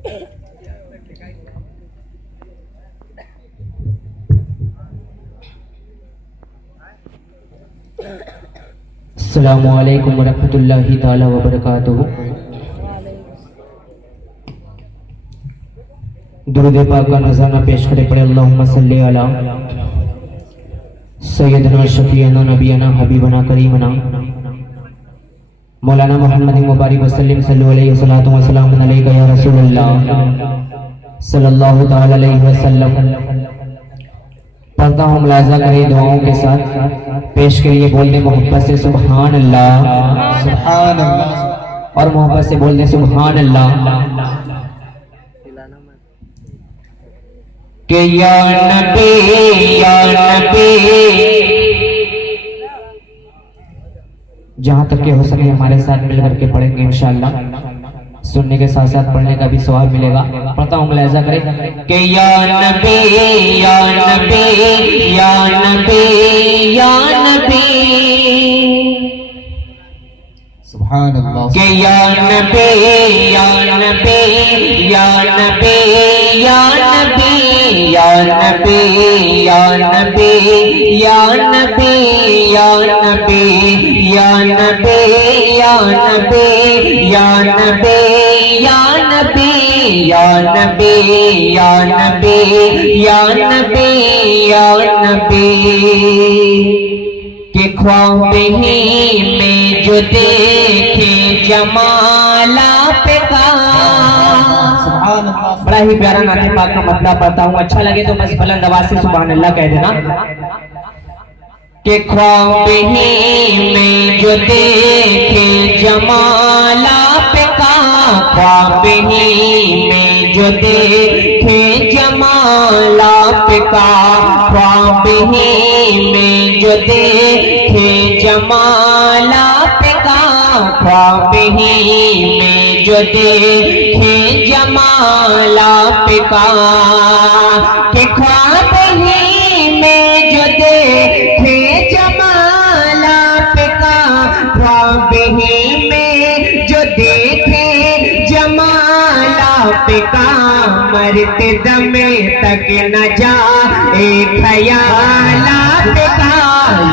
अस्सलामुअलैकुम वरहमतुल्लाहि ताला वबरकातुहू। दुरूद पाक का नज़राना पेश करे पड़े। अल्लाहुम्मा सल्ली अला सय्यदना शफीअना नबीना हबीबना करीमना मौलाना मोहम्मद मुबारक वसल्लम सल्लल्लाहु अलैहि वसल्लम व सलामुन अलैका या रसूलल्लाह सल्लल्लाहु तआला अलैहि वसल्लम। पढ़ता हूँ, मुलाजा करें दुआओं के साथ। पेश के लिए बोल दे मोहब्बत से सुभान अल्लाह, सुभान अल्लाह, और मोहब्बत से बोल दे सुभान अल्लाह। के या नबी जहां तक के हो सके हमारे साथ मिलकर के पढ़ेंगे इंशाअल्लाह। सुनने के साथ साथ पढ़ने का भी स्वाब मिलेगा। पढ़ता हूँ, मुलाजा करें कि या नबी या नबी या नबी या नबी, सुभान अल्लाह, कि या नबी या नबी या नबी या नबी या नबी या नबी या नबी या नबी या नबी या नबी या नबी या नबी या नबी या नबी या नबी या नबी, के ख्वाब ही में जो देखे जमाला पे का। बड़ा ही प्यारा नाते पाक का मतलब पढ़ता हूँ, अच्छा लगे तो बस बुलंद आवाज से सुभान अल्लाह कह देना। के ख्वाब ही में जो देखे जमाला पे का, ख्वाब ही में जो देखे जमाला पे का, ख्वाब ही में जो देखे जमाला पे का, ख्वाब ही में जो देखे जमाला पे का, के ख्वाब ही में जो देखे जमाला पे का, ख्वाब ही में जो देखे जमाला पे का, मरते दमे तक न जा एक ख्याला पे का।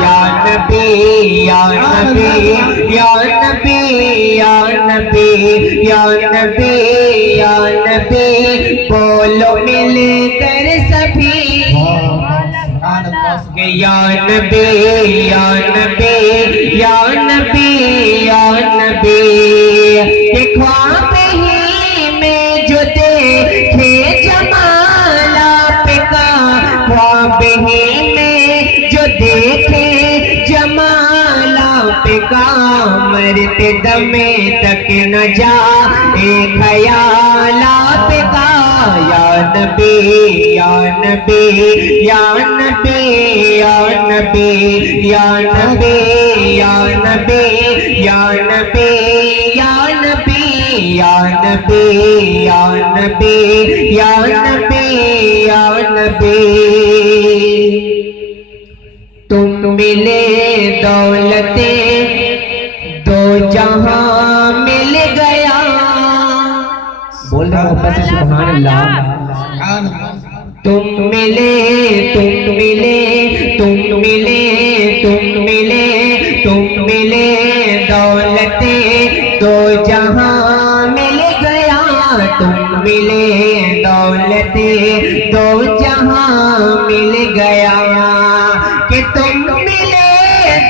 या नबी या नबी या नबी या नबी या नबी या नबी, बोलो मिलकर सभी या नबी या नबी या नबी या नबी, के ख्वाब ही में जो देखे जमाला पे का, ख्वाब ही में जो देखे जमाला पे का, मरते दमे तक न जा एक ख्याला पे का। या नबी या नबी या नबी या नबी या नबी या नबी या नबी या नबी या नबी या नबी या नबी या नबी, तुम मिले दौलते दो जहां मिल गया। बोल रहे मोहब्बत से सुभान अल्लाह। तुम मिले तुम मिले तुम मिले तुम मिले तुम मिले दौलते दो जहां मिल गया। तुम मिले दौलते दो जहां मिल गया, कि तुम मिले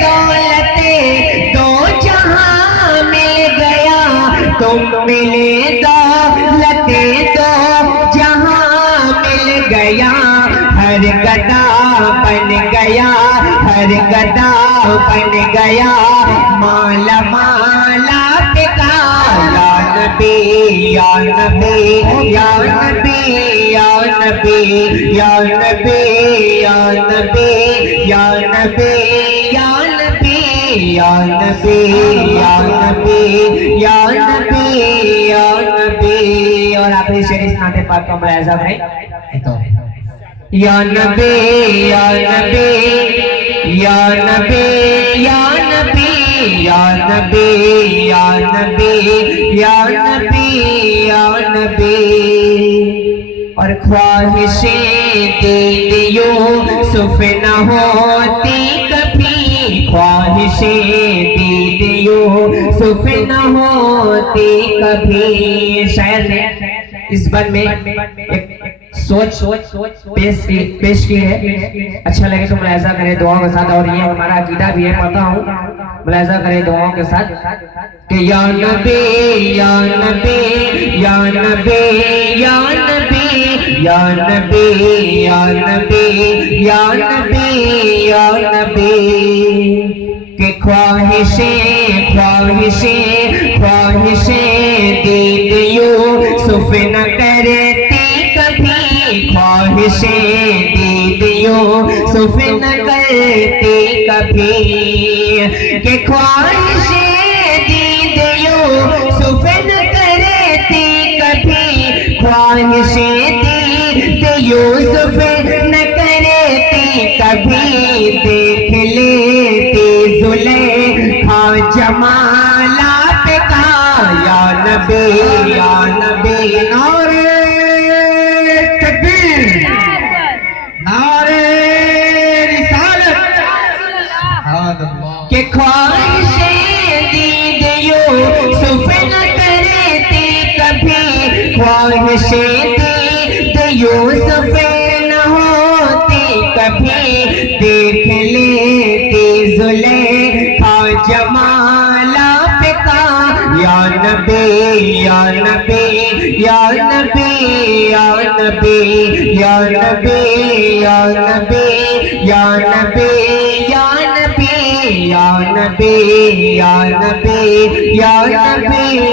दौलते दो जहां मिल गया। तुम मिले दौलते दो जहां मिल गया। हर गदा बन गया, हर गदा बन गया, माला माला पिका। या नबी या नबी या नबी या नबी या नबी या नबी या नबी या नबी या नबी या नबी या नबी या नबी। और आखिरी शेर इस नाते पाक का मुलाहिजा करें। या नबी या नबी या नबी या नबी या नबी या नबी या नबी या नबी। ख्वाहिशें दीद यूसुफ न होती कभी, ख्वाहिशें दीद यूसुफ न होती कभी। शायर ने इस बार में एक सोच पेश की है। अच्छा लगे तो मुलाहिजा करें दुआओं के साथ, और ये हमारा अकीदा भी है, पता हूँ, मुलाहिजा करें दुआओं के साथ कि या नबी या नबी या नबी या नबी या नबी या नबी या नबी या नबी के ख्वाहिशें ख्वाहिशें ख्वाहिशें दीद यूसुफ न करती कभी, ख्वाहिशें दीद यूसुफ न करती कभी, के ख्वाहिशें दीद यूसुफ न करती कभी, ख्वाहिशें दीद यूसुफ न करती कभी। देख लेती जुलेखा जमालात का या नबी या नबी। नारे तकबीर, नारे रिसालत। के ख्वाहिशें दीद यूसुफ न करती कभी, ख्वाहिशें दीद यूसुफ न होती कभी। देख लेती जुलेखा जमालात का या नबी या नबी या नबी या नबी या नबी या नबी या नबी या नबी या नबी या नबी या नबी।